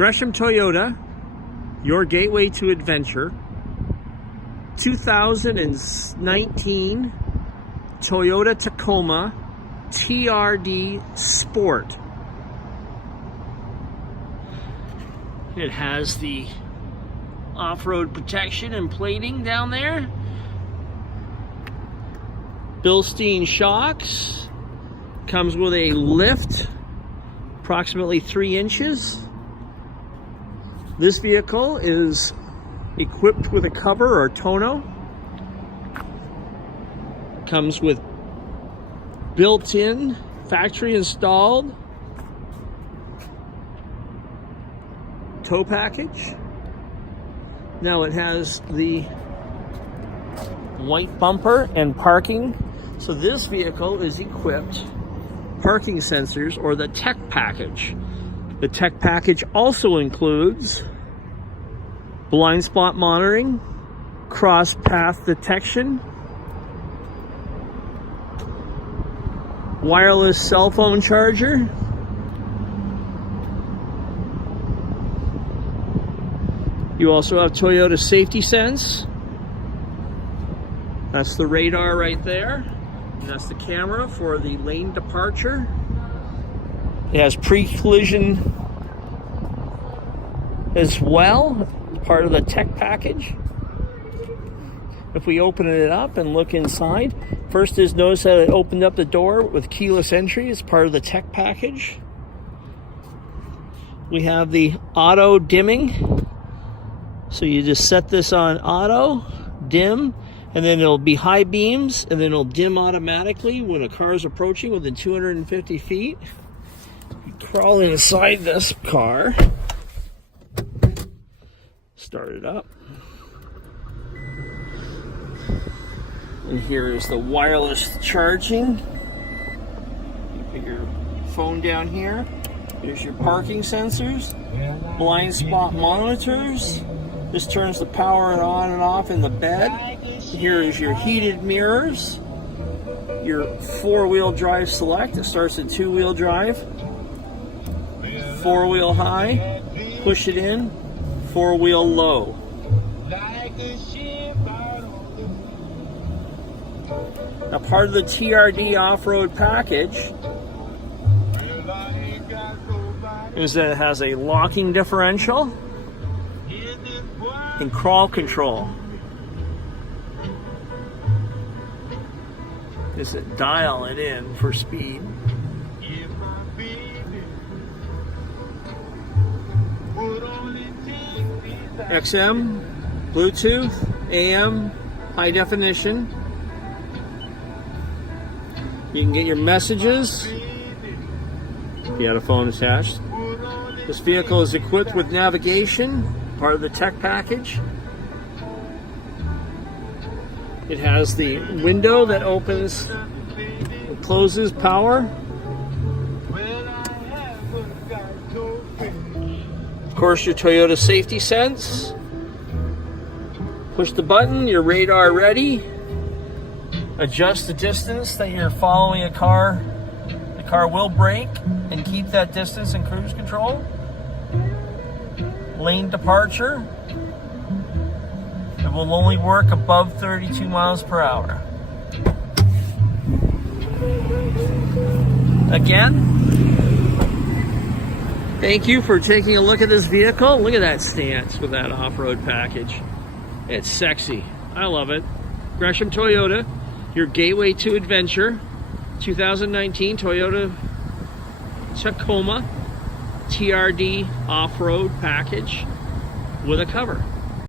Gresham Toyota, your gateway to adventure. 2019 Toyota Tacoma TRD Sport. It has the off-road protection and plating down there. Bilstein shocks. Comes with a lift, approximately 3 inches. This vehicle is equipped with a cover or tonneau. Comes with built-in, factory installed tow package. Now it has the white bumper and parking. So this vehicle is equipped parking sensors, or the tech package. The tech package also includes blind spot monitoring, cross path detection, wireless cell phone charger, you also have Toyota Safety Sense. That's the radar right there. And that's the camera for the lane departure. It has pre-collision as well, part of the tech package. If we open it up and look inside, first is notice that it opened up the door with keyless entry as part of the tech package. We have the auto dimming. So you just set this on auto, dim, and then it'll be high beams, and then it'll dim automatically when a car is approaching within 250 feet. You crawl inside this car, start it up. And here is the wireless charging. You put your phone down here. Here's your parking sensors, blind spot monitors. This turns the power on and off in the bed. Here is your heated mirrors, your 4-wheel drive select. It starts at 2-wheel drive, 4-wheel high, push it in, 4-wheel low. Now, part of the TRD off-road package is that it has a locking differential and crawl control. Is it dial it in for speed. XM, Bluetooth, AM, high definition. You can get your messages if you had a phone attached. This vehicle is equipped with navigation, part of the tech package. It has the window that opens and closes power. Of course, your Toyota Safety Sense. Push the button, your radar ready. Adjust the distance that you're following a car. The car will brake and keep that distance in cruise control. Lane departure. It will only work above 32 miles per hour. Again, thank you for taking a look at this vehicle. Look at that stance with that off-road package. It's sexy. I love it. Gresham Toyota, your gateway to adventure. 2019 Toyota Tacoma TRD off-road package with a cover.